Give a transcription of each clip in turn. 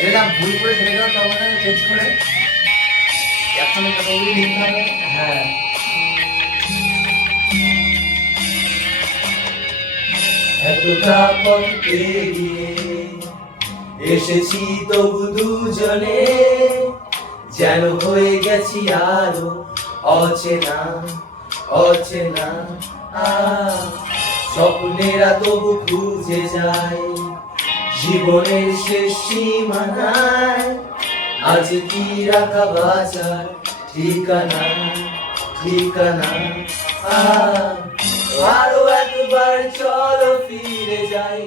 যেটা ভুল করে সেটা গেলাম তখন চেঞ্জ করে একসঙ্গে কথাগুলি লিখতে হবে। হ্যাঁ, এতটা পথ পেরিয়ে এসেছি তবু দুজনে, যেন হয়ে গেছি আরো অচেনা অচেনা। স্বপ্নেরা তবু খুঁজে যায় জীবনের শেষ সীমানায়, আজ কি রাখা বাঁচার ঠিকানা ঠিকানা। আরো একবার চলো ফিরে যাই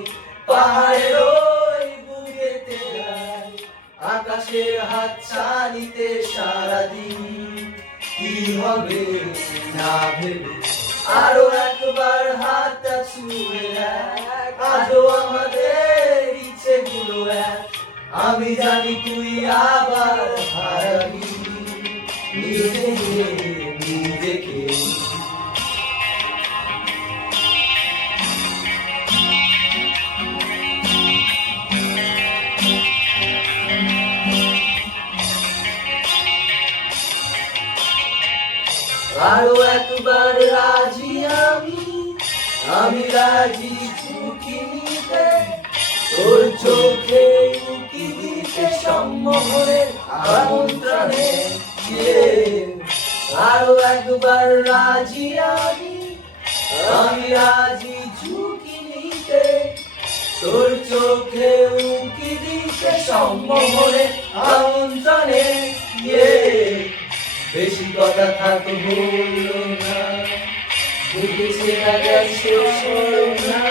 পাহাড়ের ওই বুকেতে যাই, আকাশের হাত ছানিতে সারাদিন কি হবে না ভেবে। আরো একবার হাতটা ছুঁয়ে দেখ, আজও আমাদের ইচ্ছেগুলো এক। আমি জানি তুই আবার হারাবি নিজেকে নিজেকে। আরো একবার রাজি আমি রাজি ঝুঁকি নিতে, তোর চোখে উকি দিতে সম্মোহনের আমন্ত্রণে। আরো একবার রাজি আমি রাজি ঝুঁকি নিতে, তোর চোখে উকি দিতে সম্মোহনের আমন্ত্রণে। বেশি কথা থাক বললো না, বুঝেছে গেছে সরো না,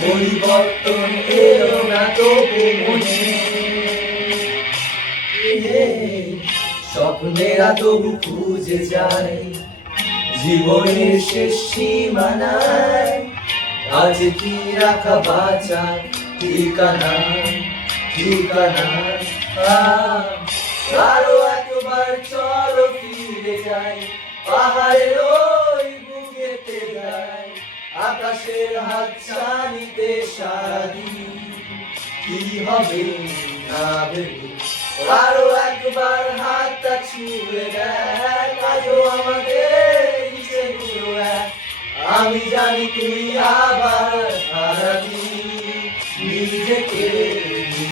পরিবর্তন এলো না তবু মনে। স্বপ্নেরা তবু খুঁজে যায় জীবনের শেষ সীমানায়, আজ কি রাখা বাঁচার ঠিকানা ঠিকানা। আরো একবার চলো ফিরে যাই পাহাড়ের ওই বুকেতে যাই, আকাশের হাত ছানিতে সারাদিন কি হবে না ভেবে। আরো একবার হাতটা ছুঁয়ে দেখ, আজও আমাদের ইচ্ছেগুলো এক। আমি জানি তুই আবার